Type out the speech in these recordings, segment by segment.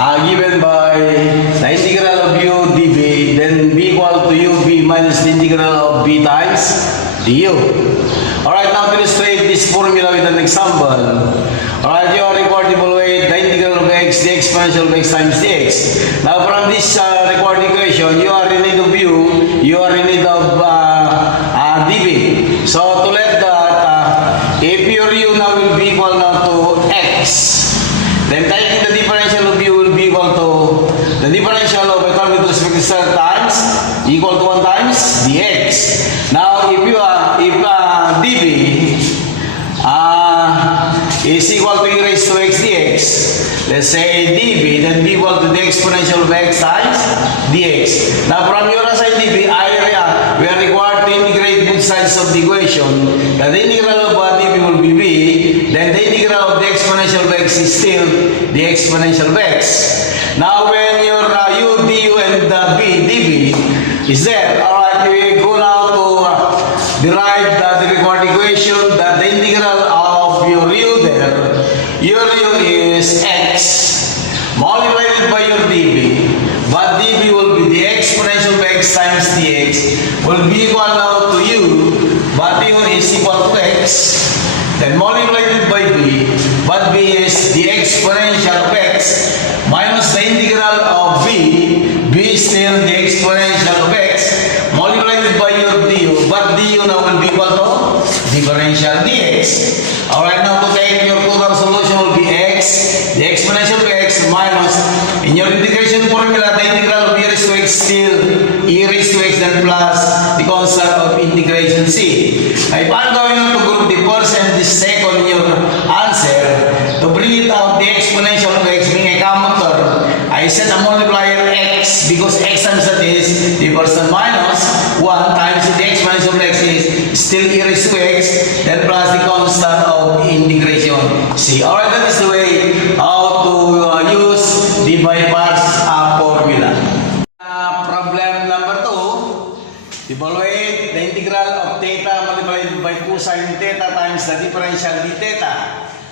given by the integral of u dv, then b equal to ub minus the integral of b times du. Alright, now to illustrate this formula with an example. Alright, you are required to evaluate the integral of x, the exponential of x times dx. Now from this required equation, you are in need of u, you are in need of dv. So to let that, if your u now will be equal now to x, then taking the differential of u will be equal to the differential of a term with respect to z times equal to 1 times dx. Now if dv is equal to e raised to x dx, let's say dv, then b equal to the exponential of x times dx. Now from your assigned dv, we are required to integrate both sides of the equation. The integral of dv will be b, then the integral of the exponential of x is still the exponential of x. Now when your u, du, and b, dv is there, alright, we go now to derive the required equation that the integral of your u there, your u is x multiplied by your dv, but dv will be the exponential of x times dx will be equal now to u, but u is equal to x, then multiplied by b, but b is the exponential of x minus the integral of b is still the exponential of x multiplied by your du, but du now will be equal to differential dx. Alright, now to take your total solution will be x, the exponential of x minus, in your integration formula, the integral of e raised to x still e raised to x then plus the constant of integration c. Now if I'm going to group the first and the second in your answer, to bring it out the exponential of x being a common term, I set a multiplier x because x times that is the person minus 1 times the exponential of x is still e raised to x, then plus the constant of integration c. Alright, that is the way how to use the by parts formula. Problem number 2, evaluate the integral of theta multiplied by cosine theta times the differential d theta.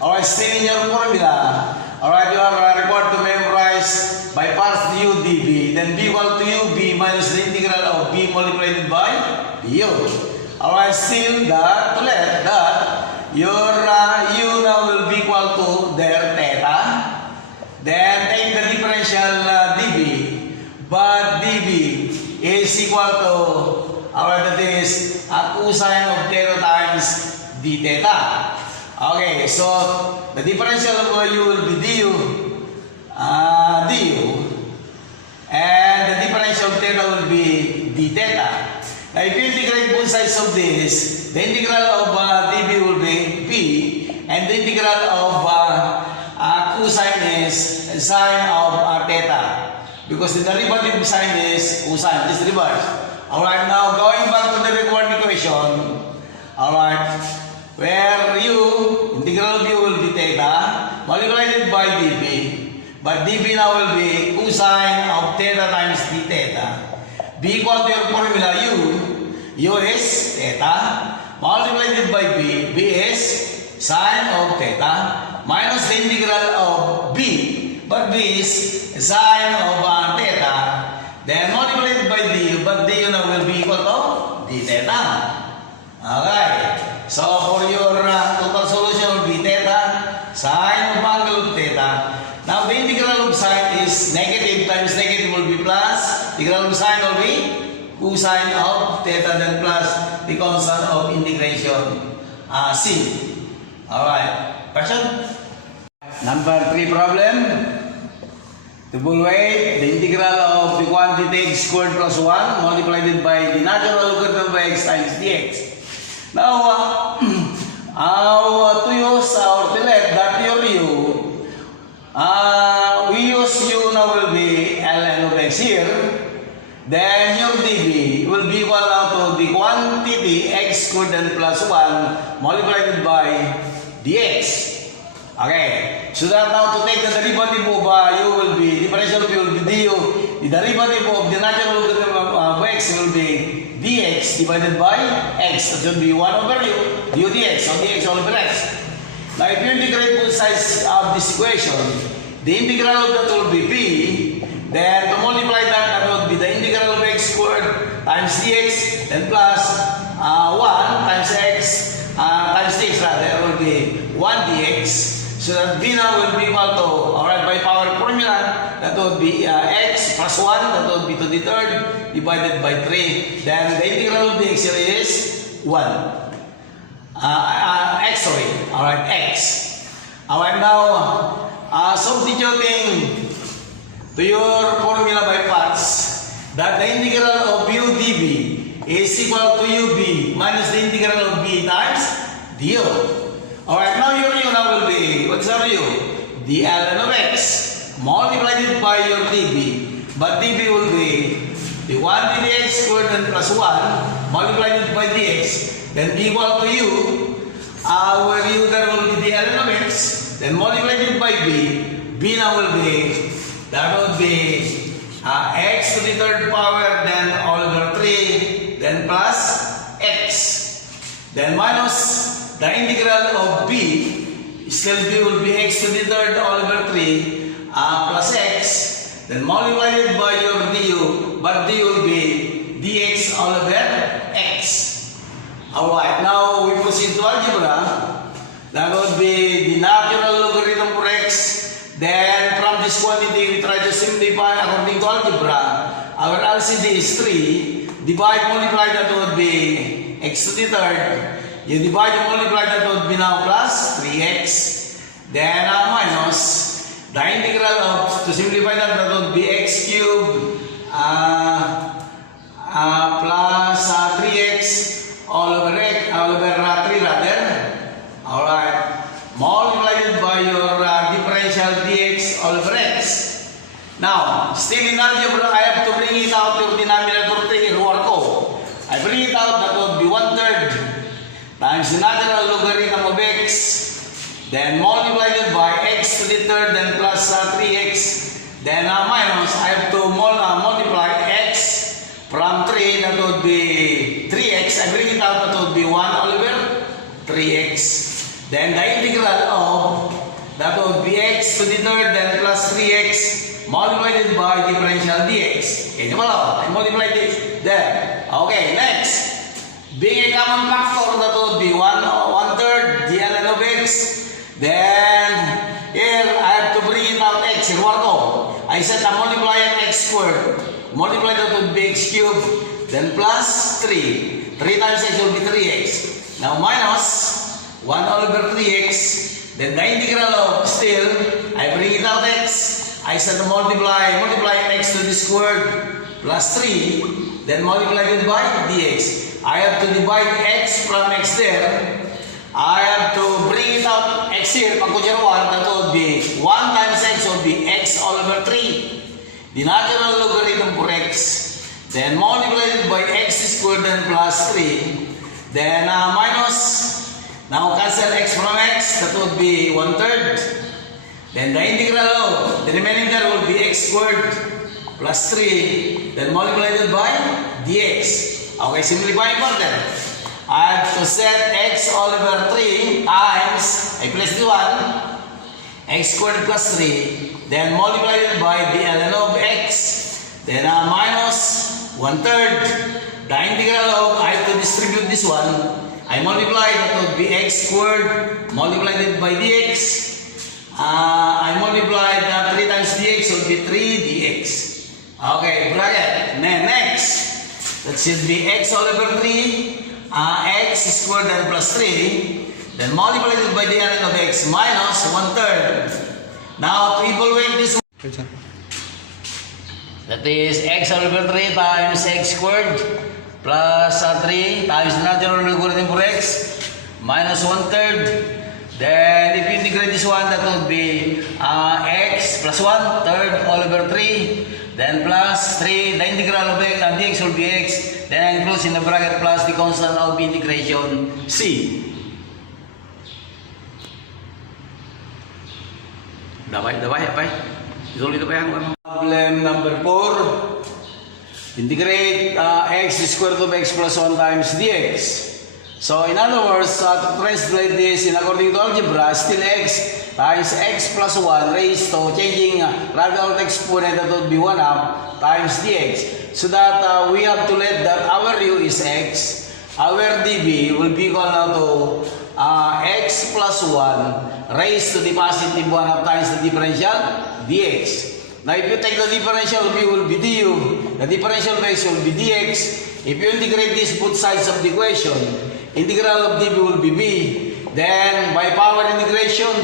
Alright, still in your formula. Alright, you are required to memorize by parts du dv, then b equal to ub minus the integral of b multiplied by du. Alright, still that, to let that, your u now will be equal to their theta, then take the differential dv, but dv is equal to, alright, that is a cosine of theta times d theta. Okay, so the differential of u will be du, and the differential of theta will be d theta. Now if you integrate both sides of this, the integral of dv will be b, and the integral of cosine is sine of theta, because the derivative of sine is cosine, this reverse. Alright, now going back to the required equation, alright, where u, integral of u will be theta, multiplied by dv, but dv now will be cosine of theta times d theta. B equal to your formula u is theta, multiplied by b is sine of theta, minus the integral of b, but b is sine of theta, then multiplied by du, but du now will be equal to d theta. Okay, so for your total solution will be theta, sine of angle of theta. Now the integral of sine is negative times negative will be plus, integral of sine will be cosine of theta, then plus the constant of integration c. Alright, question? Number 3 problem. To evaluate the integral of the quantity x squared plus 1 multiplied by the natural logarithm of x times dx. Now, to use or to let that your u, we use u now will be ln of x here, then your dv will be equal now to the quantity x squared and plus 1 multiplied by dx. Okay, so that now to take the derivative of u will be, differential of u will be du, the derivative of the natural logarithm of x will be dx divided by x. That should be 1 over u, du dx, so dx all over x. Now if you integrate both sides of this equation, the integral of that will be b, now will be equal to, alright, by power formula, that would be x plus 1, that would be to the third, divided by 3. Then the integral of the x is 1. X, sorry. Alright, x. Alright, now, substituting to your formula by parts, that the integral of u dv is equal to ub minus the integral of b times du. Alright, now your u now will be, what's our u? The ln of x multiplied by your dv. But dv will be the 1 dx squared and plus 1 multiplied by dx. Then be equal to u, where u there will be the ln of x, then multiplied by b. B now will be, that would be x to the third power, then all over 3, then plus x. Then minus the integral of b, still b will be x to the third all over 3 plus x, then multiplied by your du, but du will be dx all over x. Alright, now we proceed to algebra. That would be the natural logarithm for x. Then from this quantity, we try to simplify according to algebra. Our LCD is 3. Divide, multiply, that would be x to the third. You divide and multiply, that would be now plus 3x. Then minus the integral of, to simplify that would be x cubed plus 3x all over 3 rather. Alright. Multiplied by your differential dx all over x. Now, still in algebra, I have to bring it out your denominator thing, ko. I bring it out, that would be 1/3 times the natural logarithm of x, then multiplied by x to the third, then plus 3x, then minus, I have to multiply x from 3, that would be 3x, I bring it out, that would be 1 all over 3x. Then the integral of, that would be x to the third, then plus 3x, multiplied by differential dx. Okay, I multiply this there. Okay, next. Being a common factor, that would be 1/3 the ln of x. Then, here, I have to bring it out x. I said I multiply x squared. Multiply, that would be x cubed. Then plus 3. 3 times x will be 3x. Now minus 1 all over 3x, then the integral of still, I bring it out x, I said multiply x to the squared plus 3, then multiply it by dx. I have to divide x from x there, I have to bring it out x here, pag kutsyaruan, that would be 1 times x would be x all over 3, the natural logarithm for x, then multiply it by x squared and plus 3, then minus, now cancel x from x, that would be 1/3. Then the integral of, the remaining there will be x squared plus 3, then multiplied by dx. Okay, simplifying further. I have to set x all over 3 times, I place the 1, x squared plus 3, then multiplied by the ln of x, then minus 1/3. The integral of, I have to distribute this one, I multiply, that would be x squared multiplied by dx. I multiplied 3 times dx would be 3 dx. Okay, bracket. Then next, that should be x all over 3, x squared and plus 3. Then multiplied by the ln of x minus 1/3. Now to evaluate this one, that is x all over 3 times x squared plus 3 times the natural logarithm for x minus 1/3. Then if you integrate this one, that would be x plus 1/3 all over 3, then plus 3, the integral of x and dx will be x, then I enclose in the bracket plus the constant of integration c. Dabay, apa? Ituloy pa yan. Problem number 4. Integrate x squared of x plus 1 times dx. So in other words, to translate this in according to algebra, still x times x plus 1 raised to changing radical exponent, that would be 1/2 times dx. So that we have to let that our u is x, our dv will be equal now to x plus 1 raised to the positive 1 half times the differential dx. Now, if you take the differential v will be du, the differential of x will be dx. If you integrate this both sides of the equation, integral of dv will be b. Then, by power integration,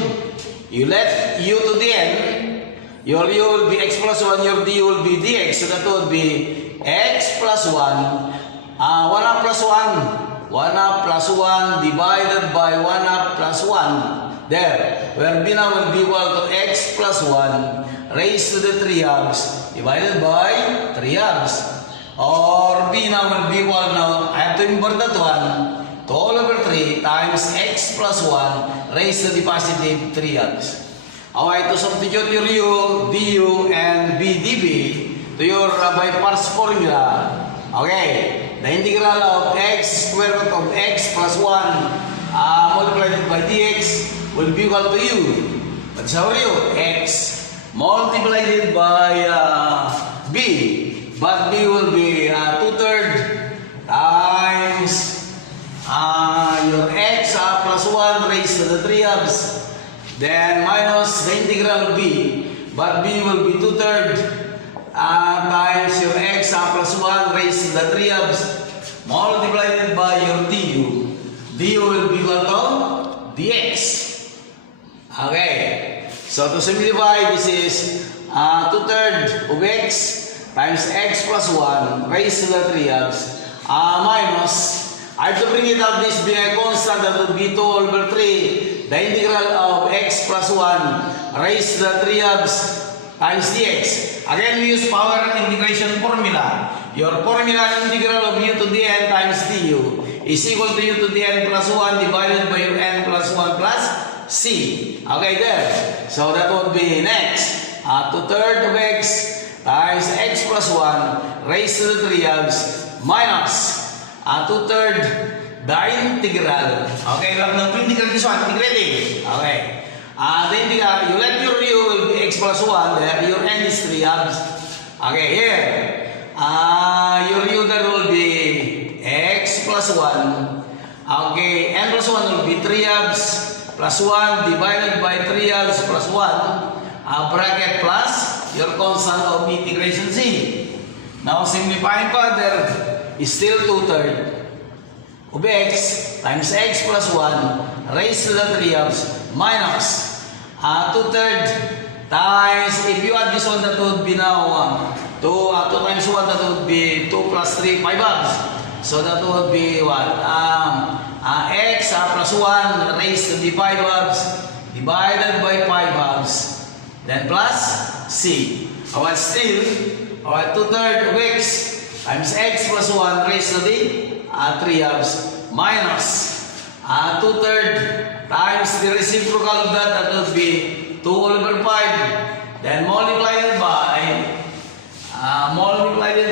you let u to the n. Your u will be x plus 1, your du will be dx. So that would be x plus 1, 1 half plus 1. 1 half plus 1 divided by 1 half plus 1. There, where b now will be equal to x plus 1 raised to the 3 halves divided by 3 halves. Or b now will be equal now, I have to invert that one, to all over 3 times x plus 1 raised to the positive 3 halves. Okay, to substitute your u, du, and b dv to your by parts formula. Okay, the integral of x square root of x plus 1 multiplied by dx will be equal to u. What's our u? X multiplied by b. But b will be 2/3 times your x plus 1 raised to the 3 halves. Then minus the integral of b. But b will be 2/3 times your x plus 1 raised to the 3 halves multiplied by your du. Du will be equal to dx. Okay. So to simplify, this is 2/3 of x times x plus 1 raised to the 3 halves minus, I have to bring it up, this being a constant, that would be 2 over 3, the integral of x plus 1 raised to the 3 halves times dx. Again, we use power integration formula. Your formula integral of u to the n times du is equal to u to the n plus 1 divided by your n plus 1 plus c. Okay, there. So that would be next. 2/3 of x times x plus 1 raised to the 3 halves minus 2/3 the integral. Okay, we have now to integrate this one. Integrating. Okay. The integral, you let your u will be x plus 1, there your n is 3 halves. Okay, here. Your u there will be x plus 1. Okay, n plus 1 will be 3 halves plus 1 divided by 3 halves plus 1 bracket plus your constant of integration c. Now simplifying further is still 2/3 of x times x plus 1 raised to the 3 halves minus 2/3 times, if you add this one, that would be now 2 times 1, that would be 2 plus 3, 5 halves. So that would be what? X plus 1 raised to the 5 halves divided by 5 halves. Then plus c. Our still, our 2/3 of x times x plus 1 raised to the 3 halves minus 2/3 times the reciprocal of that, that would be 2 over 5. Then multiplied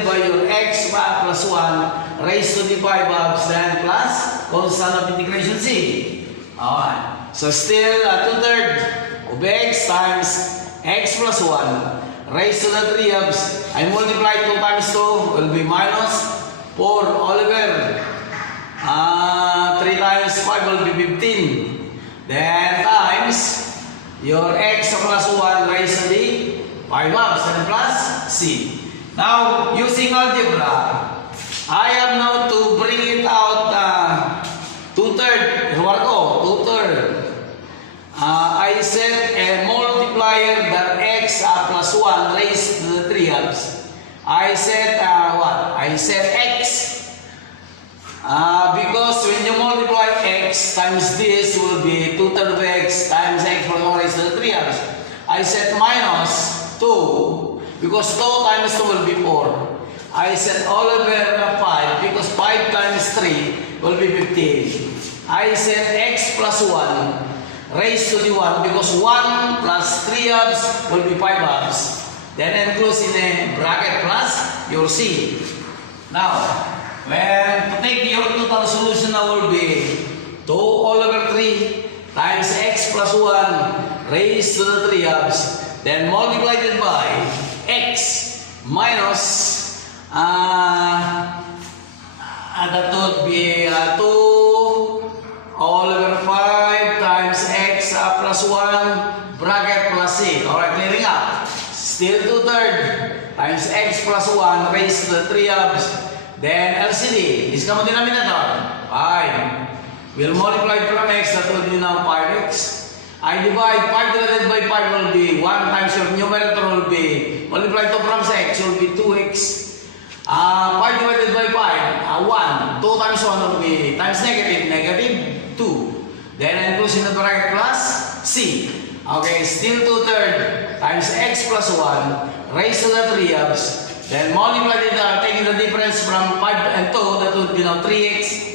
by your x plus 1 raised to the 5 halves, then plus constant of integration c. Alright. So still 2/3 of x times x plus 1 raised to the 3 halves. I multiply 2 times 2 will be minus 4 all over 3 times 5 will be 15. Then times your x plus 1 raised to the 5 halves and plus c. Now, using algebra, I have now to bring it out 2/3. 2/3. I set a multiplier that x plus 1 raised to the 3 halves. I set what? I set x. Because when you multiply x times this will be 2/3 of x times x plus 1 raised to the 3 halves. I set minus 2 because 2 times 2 will be 4. I set all over 5 because 5 times 3 will be 15. I set x plus 1 raised to the 1 because 1 plus 3 halves will be 5 halves. Then enclose in a bracket plus your c. Now, when to take your total solution now will be 2 all over 3 times x plus 1 raised to the 3 halves. Then multiplied it by x minus that would be 2 all over 5 times x plus 1 times x plus 1 raised to the 3 halves. Then LCD, is common denominator, 5. We'll multiply from x, that will be now 5x. I divide 5 divided by 5 will be 1 times your numerator will be, multiply 2 from x will be 2x. 5 divided by 5, 1. 2 times 1 will be, times negative 2. Then inclusion in the bracket plus c. Okay, still 2/3 times x plus 1 raised to the 3 halves. Then multiply it, taking the difference from 5 and 2, that would be now 3x.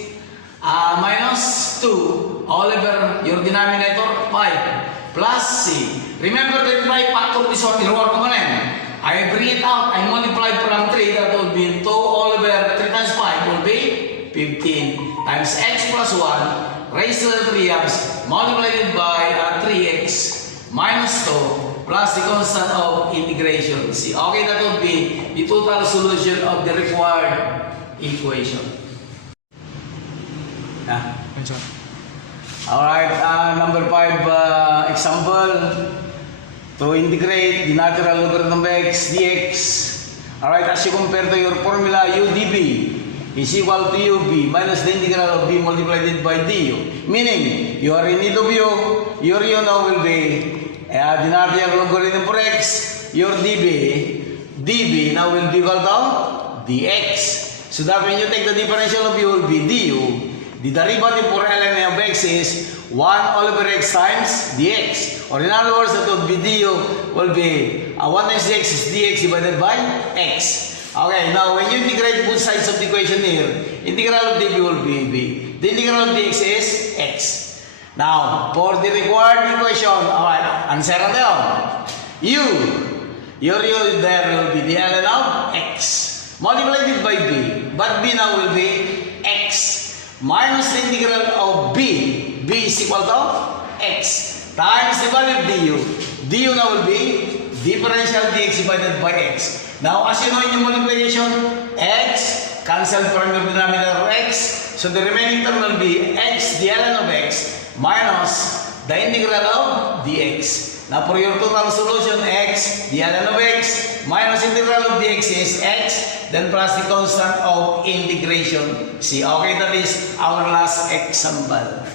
Minus 2 all over your denominator 5 plus c. Remember that if I factor this one, reward ko I bring it out, I multiply from 3, that will be 2 all over 3 times 5 will be 15 times x plus 1 raised to the 3 halves multiplied by 3x minus 2 plus the constant of integration. See, okay, that would be the total solution of the required equation. Alright, number 5 example. To integrate the natural logarithm of x dx. Alright, as you compare to your formula, u db is equal to ub minus the integral of b multiplied by du. Meaning, you are in need of u, your u now will be the natural logarithm for x, your db now will be equal to dx. So that when you take the differential of u will be du. The derivative for ln of x is 1 all over x times dx. Or in other words, that would be du will be 1 times dx is dx divided by x. Okay, now when you integrate both sides of the equation here, integral of db will be b. The integral of dx is x. Now, for the required equation, alright, answer natin. Your u there will be the ln of x. Multiplied by b. But b now will be x. Minus the integral of b. B is equal to x. Times the value of du. Du now will be differential dx divided by x. Now, as you know in your multiplication, x cancel from your denominator x. So the remaining term will be x, the ln of x, minus the integral of dx. Now, for your total solution, x, the ln of x, minus integral of dx is x, then plus the constant of integration. See, okay, that is our last example.